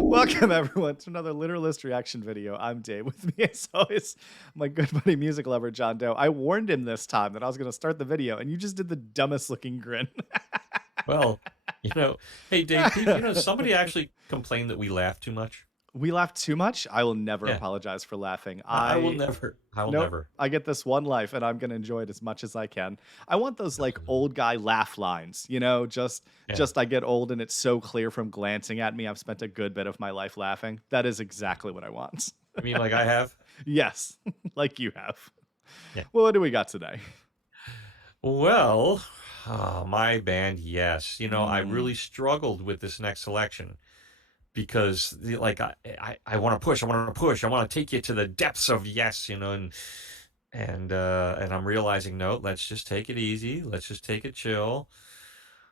Welcome, everyone, to another Literalist reaction video. I'm Dave. With me, as always, my good buddy, music lover, John Doe. I warned him this time that I was going to start the video, and you just did the dumbest looking grin. Well, hey, Dave, somebody actually complained that we laugh too much. We laughed too much? I will never apologize for laughing. I will never. Never. I get this one life, and I'm going to enjoy it as much as I can. I want those old guy laugh lines, just I get old and it's so clear from glancing at me. I've spent a good bit of my life laughing. That is exactly what I want. I mean, like I have? Yes, like you have. Yeah. Well, what do we got today? Well, my band, yes. I really struggled with this next selection. Because I want to push, I want to take you to the depths of yes, and I'm realizing, no, let's just take it easy, let's just take it chill.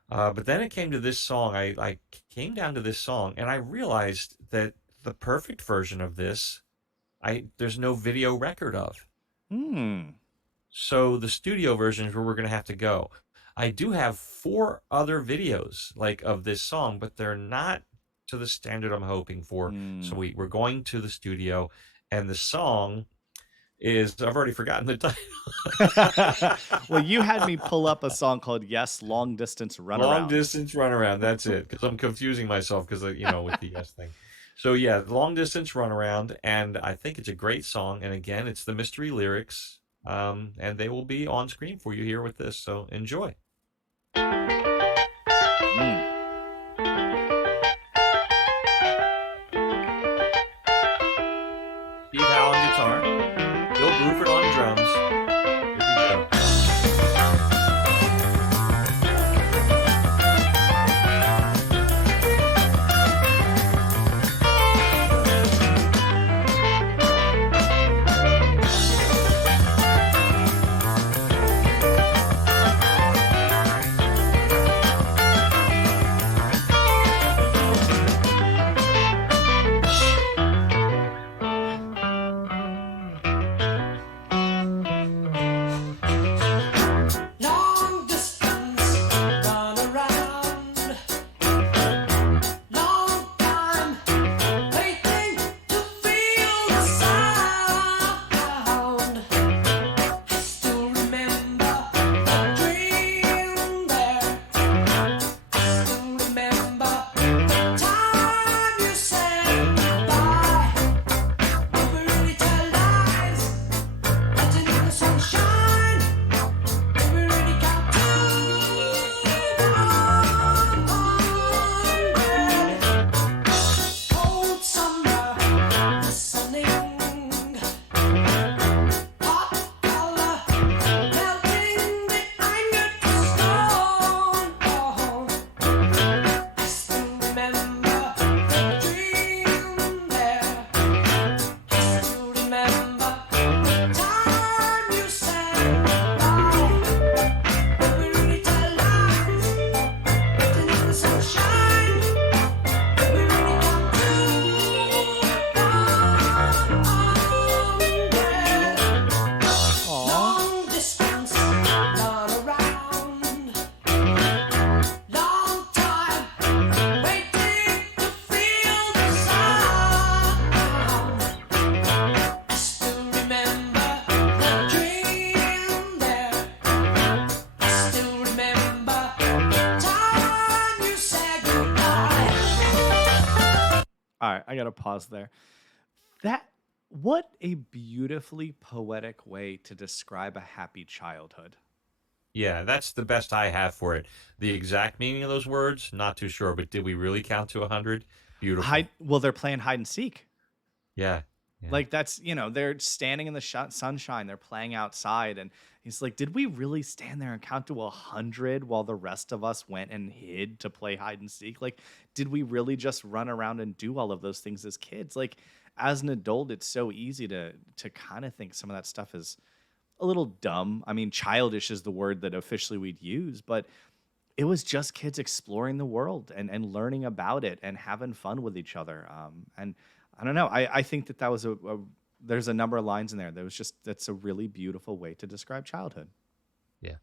But then it came to this song. I came down to this song, and I realized that the perfect version of this, there's no video record of. So the studio version is where we're going to have to go. I do have 4 other videos of this song, but they're not to the standard I'm hoping for. So we're going to the studio, and the song is, I've already forgotten the title. Well, you had me pull up a song called Yes, Long Distance Runaround. Long Distance Runaround, that's it, because I'm confusing myself because, with the yes thing. So yeah, Long Distance Runaround, and I think it's a great song, and again, it's the mystery lyrics, and they will be on screen for you here with this, so enjoy. Steve Howe on guitar, Bill Bruford on drums. Here we go. All right, I got to pause there. What a beautifully poetic way to describe a happy childhood. Yeah, that's the best I have for it. The exact meaning of those words, not too sure, but did we really count to 100? Beautiful. Well, they're playing hide and seek. Yeah. That's, they're standing in the sunshine, they're playing outside, and he's like, did we really stand there and count to 100 while the rest of us went and hid to play hide and seek? Did we really just run around and do all of those things as kids? As an adult, it's so easy to kind of think some of that stuff is a little dumb. I mean, childish is the word that officially we'd use, but it was just kids exploring the world and learning about it and having fun with each other. And I don't know. I think that was there's a number of lines in there. That's a really beautiful way to describe childhood. Yeah.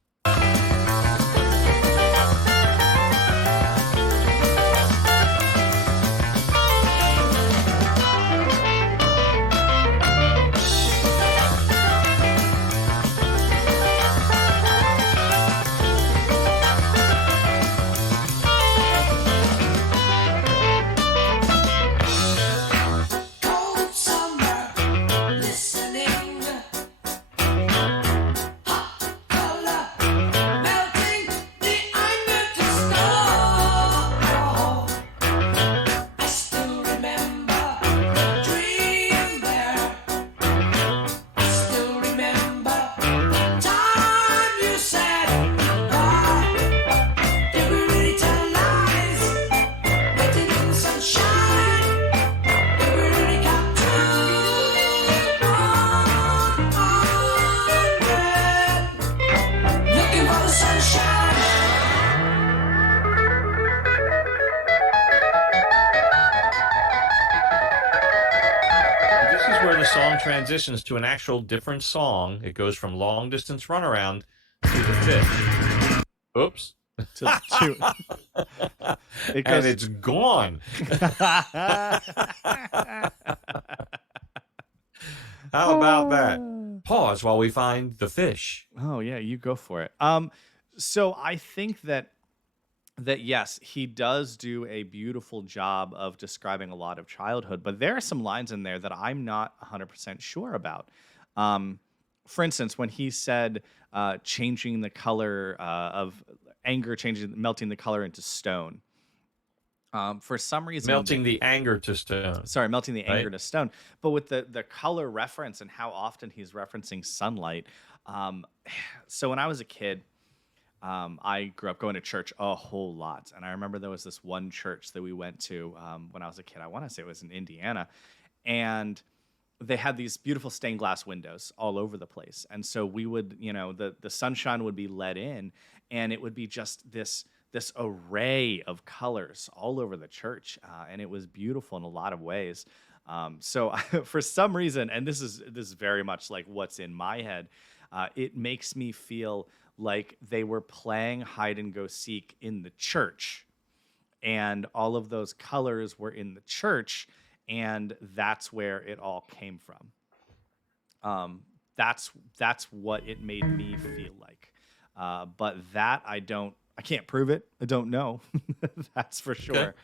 song transitions to an actual different song. It goes from Long Distance Runaround to the fish. Oops. to it And goes. it's gone. How about that? Pause while we find the fish. Oh yeah, you go for it. So I think that yes, he does do a beautiful job of describing a lot of childhood, but there are some lines in there that I'm not 100% sure about. Um, for instance, when he said changing the color of anger, melting the color into stone. For some reason, Melting the anger to stone, sorry, melting the anger right? to stone. But with the color reference and how often he's referencing sunlight. Um, so when I was a kid, I grew up going to church a whole lot. And I remember there was this one church that we went to when I was a kid. I want to say it was in Indiana. And they had these beautiful stained glass windows all over the place. And so we would, the sunshine would be let in, and it would be just this array of colors all over the church. And it was beautiful in a lot of ways. So for some reason, and this is very much like what's in my head, it makes me feel like they were playing hide and go seek in the church, and all of those colors were in the church, and that's where it all came from. That's what it made me feel like. But that I can't prove it. I don't know. That's for Okay. sure.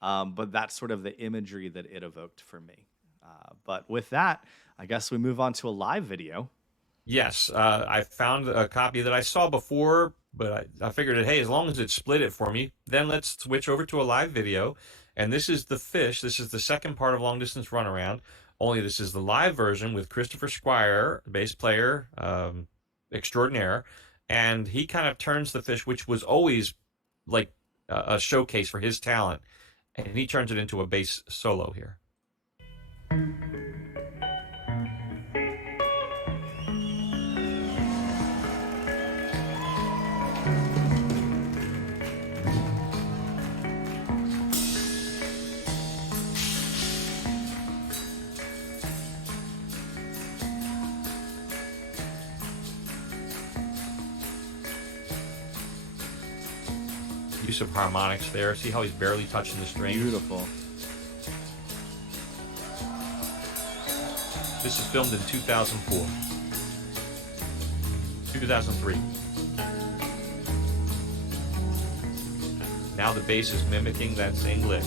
But that's sort of the imagery that it evoked for me. But with that, I guess we move on to a live video. Yes, I found a copy that I saw before, but I figured hey, as long as it split it for me, then let's switch over to a live video. And this is the fish. This is the second part of Long Distance Runaround. Only this is the live version with Christopher Squire, bass player extraordinaire, and he kind of turns the fish, which was always like a showcase for his talent, and he turns it into a bass solo here. Use of harmonics there. See how he's barely touching the strings? Beautiful. This is filmed in 2004. 2003. Now the bass is mimicking that same lick.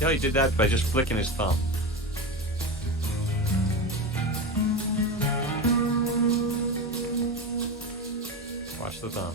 You know, he did that by just flicking his thumb. Watch the thumb.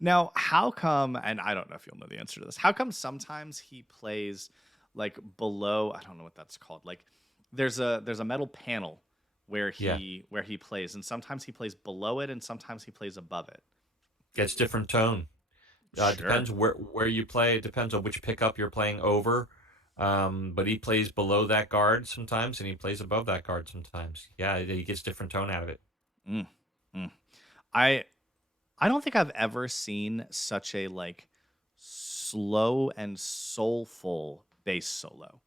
Now, how come, and I don't know if you'll know the answer to this, how come sometimes he plays like below, I don't know what that's called. Like there's a metal panel Yeah. where he plays, and sometimes he plays below it and sometimes he plays above it. Gets different tone. Sure. Depends where you play. It depends on which pickup you're playing over. But he plays below that guard sometimes, and he plays above that guard sometimes. Yeah, he gets different tone out of it. Mm, mm. I I don't think I've ever seen such a like slow and soulful bass solo.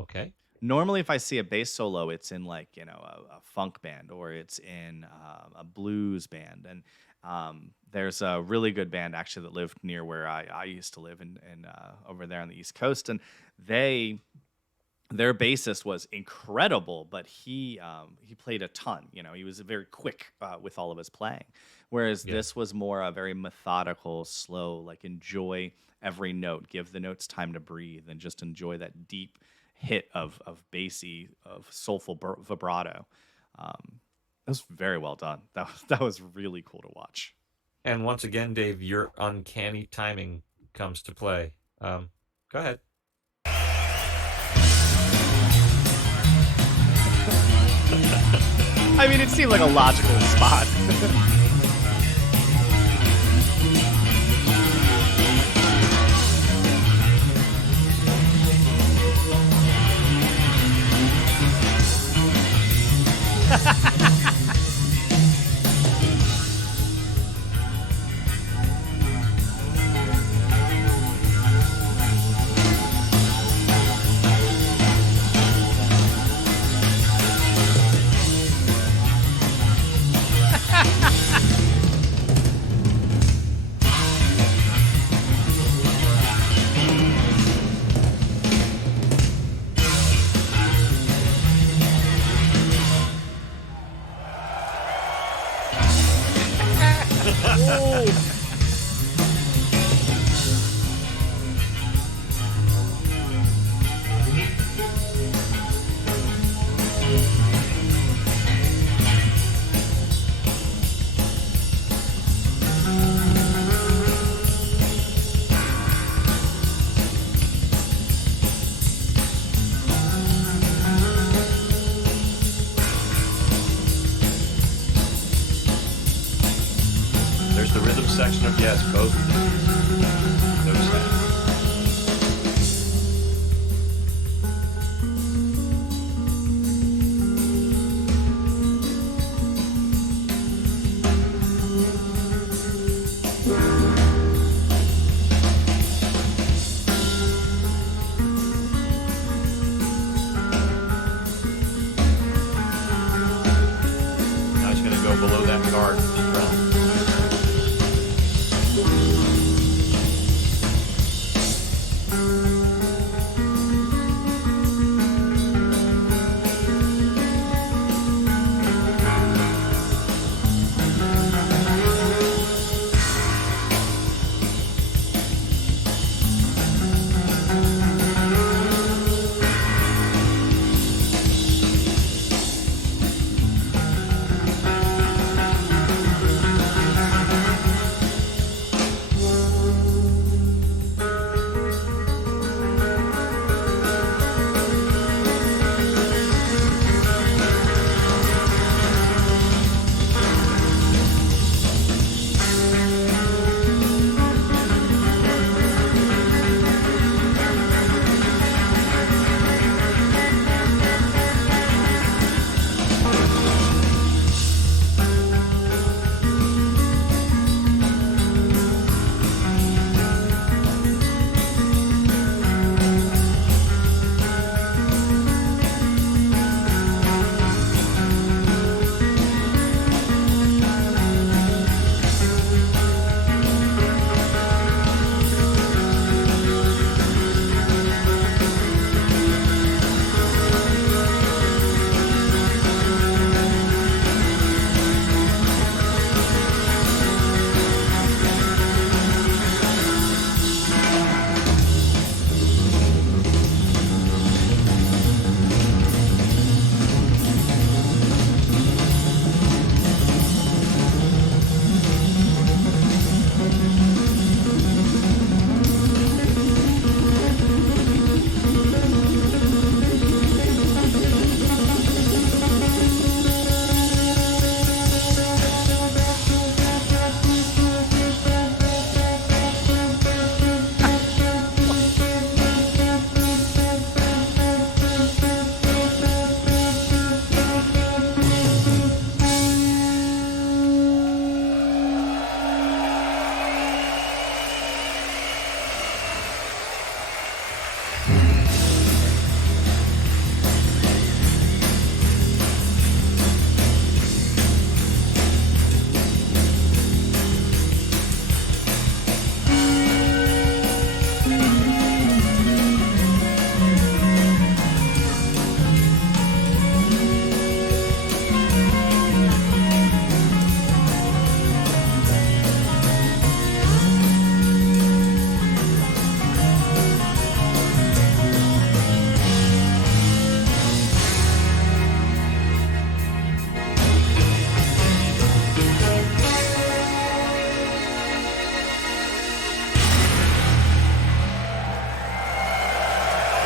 Okay. Normally, if I see a bass solo, it's in like a funk band or it's in a blues band. And there's a really good band actually that lived near where I used to live in over there on the East Coast, and they their bassist was incredible, but he played a ton. He was very quick with all of his playing, whereas Yeah. this was more a very methodical, slow. Like enjoy every note, give the notes time to breathe, and just enjoy that deep hit of bassy, of soulful vibrato. That was very well done. That was really cool to watch. And once again, Dave, your uncanny timing comes to play. Go ahead. I mean, it seemed like a logical spot. There's the rhythm section of yes, both those halves. Now he's going to go below that guard with his drum.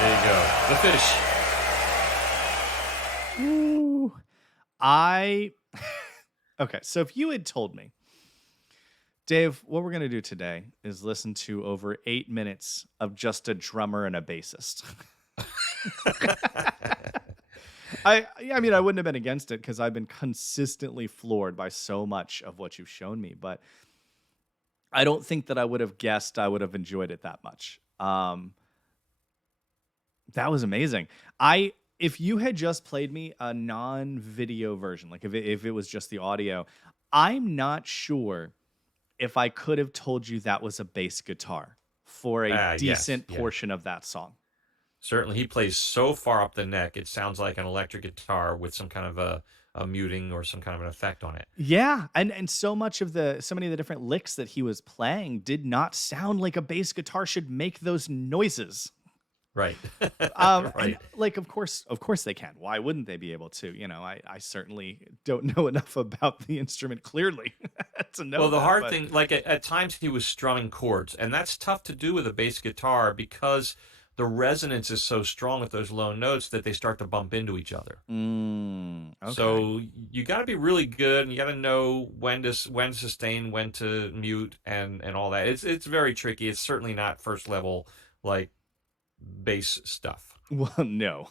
There you go. The fish. Ooh. I okay, so if you had told me, Dave, what we're gonna do today is listen to over 8 minutes of just a drummer and a bassist. I mean, I wouldn't have been against it because I've been consistently floored by so much of what you've shown me, but I don't think that I would have guessed I would have enjoyed it that much. That was amazing. I If you had just played me a non-video version, like if it was just the audio, I'm not sure if I could have told you that was a bass guitar for a Yes, decent yeah. portion of that song. Certainly, he plays so far up the neck, it sounds like an electric guitar with some kind of a muting or some kind of an effect on it. Yeah, and so much of the so many of the different licks that he was playing did not sound like a bass guitar should make those noises. Right. And Right. like, of course they can. Why wouldn't they be able to? I certainly don't know enough about the instrument clearly to know Well, the that, hard but thing, like at times he was strumming chords, and that's tough to do with a bass guitar because the resonance is so strong with those low notes that they start to bump into each other. okay. So you got to be really good, and you got to know when to sustain, when to mute, and all that. It's very tricky. It's certainly not first level like bass stuff. Well, no.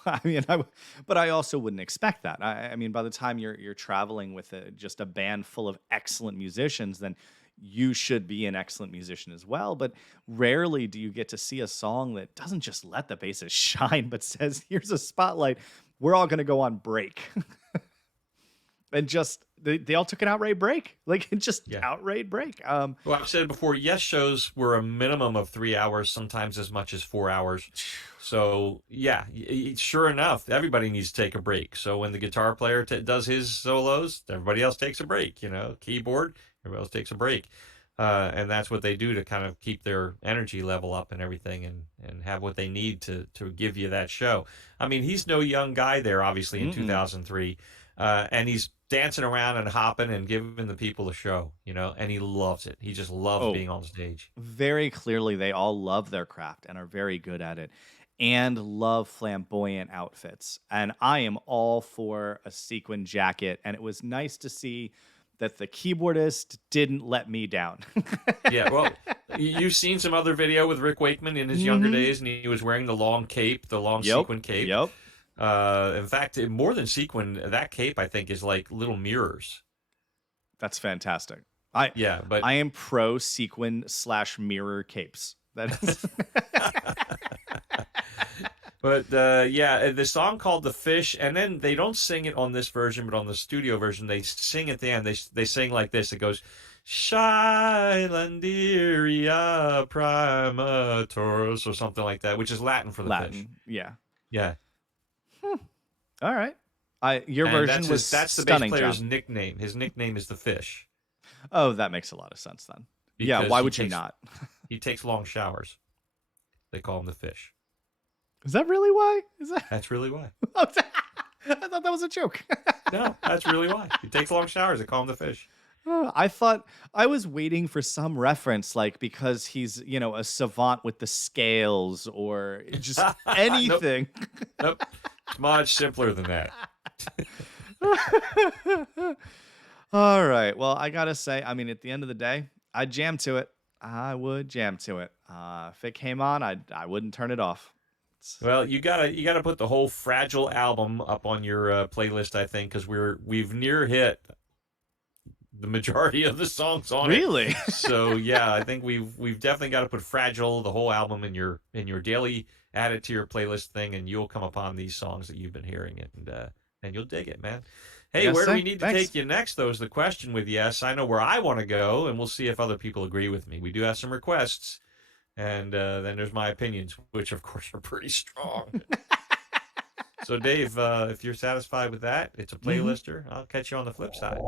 But I also wouldn't expect that. I mean, by the time you're traveling with just a band full of excellent musicians, then you should be an excellent musician as well. But rarely do you get to see a song that doesn't just let the bassist shine, but says, "Here's a spotlight. We're all going to go on break." And just they all took an outright break, like just Yeah. outright break. Well, I've said before, yes shows were a minimum of 3 hours, sometimes as much as 4 hours. So yeah, sure enough, everybody needs to take a break. So when the guitar player does his solos, everybody else takes a break. Keyboard, everybody else takes a break, and that's what they do to kind of keep their energy level up and everything, and have what they need to give you that show. I mean, he's no young guy there, obviously in Mm-mm. 2003, and he's dancing around and hopping and giving the people a show, and he loves it. He just loves Oh, being on stage. very clearly, they all love their craft and are very good at it and love flamboyant outfits. And I am all for a sequin jacket. And it was nice to see that the keyboardist didn't let me down. Yeah, well, you've seen some other video with Rick Wakeman in his younger Hmm. days, and he was wearing the long cape, the long Yep. sequin cape. Yep. In fact, more than sequin, that cape I think is like little mirrors. That's fantastic. I Yeah, but I am pro sequin / mirror capes. That is yeah, the song called "The Fish," and then they don't sing it on this version, but on the studio version, they sing at the end. They sing like this. It goes, "Schindleria Praematurus" or something like that, which is Latin for the fish. Latin. Yeah. Yeah, All right. Your and version was that's the bass stunning, player's John. nickname. His nickname is the Fish Oh, that makes a lot of sense then. Yeah, because why would you not? he takes long showers. They call him the Fish. Is that really why? Is that? That's really why. I thought that was a joke. No, that's really why. He takes long showers. They call him the Fish. I thought I was waiting for some reference, like because he's a savant with the scales or just Nope, anything. nope. It's much simpler than that. All right. Well, I gotta say, I mean, at the end of the day, I'd jam to it. I would jam to it. If it came on, I wouldn't turn it off. Well, you gotta put the whole Fragile album up on your playlist, I think, because we've near hit the majority of the songs on it. Really? So yeah, I think we've definitely got to put Fragile, the whole album, in your daily, add it to your playlist thing, and you'll come upon these songs that you've been hearing, and you'll dig it, man. I Hey, gotta where do say, we need to thanks. take you next, though, is the question with yes. I know where I want to go, and we'll see if other people agree with me. We do have some requests, and then there's my opinions, which, of course, are pretty strong. So, Dave, if you're satisfied with that, it's a Mhm. playlister. I'll catch you on the flip side.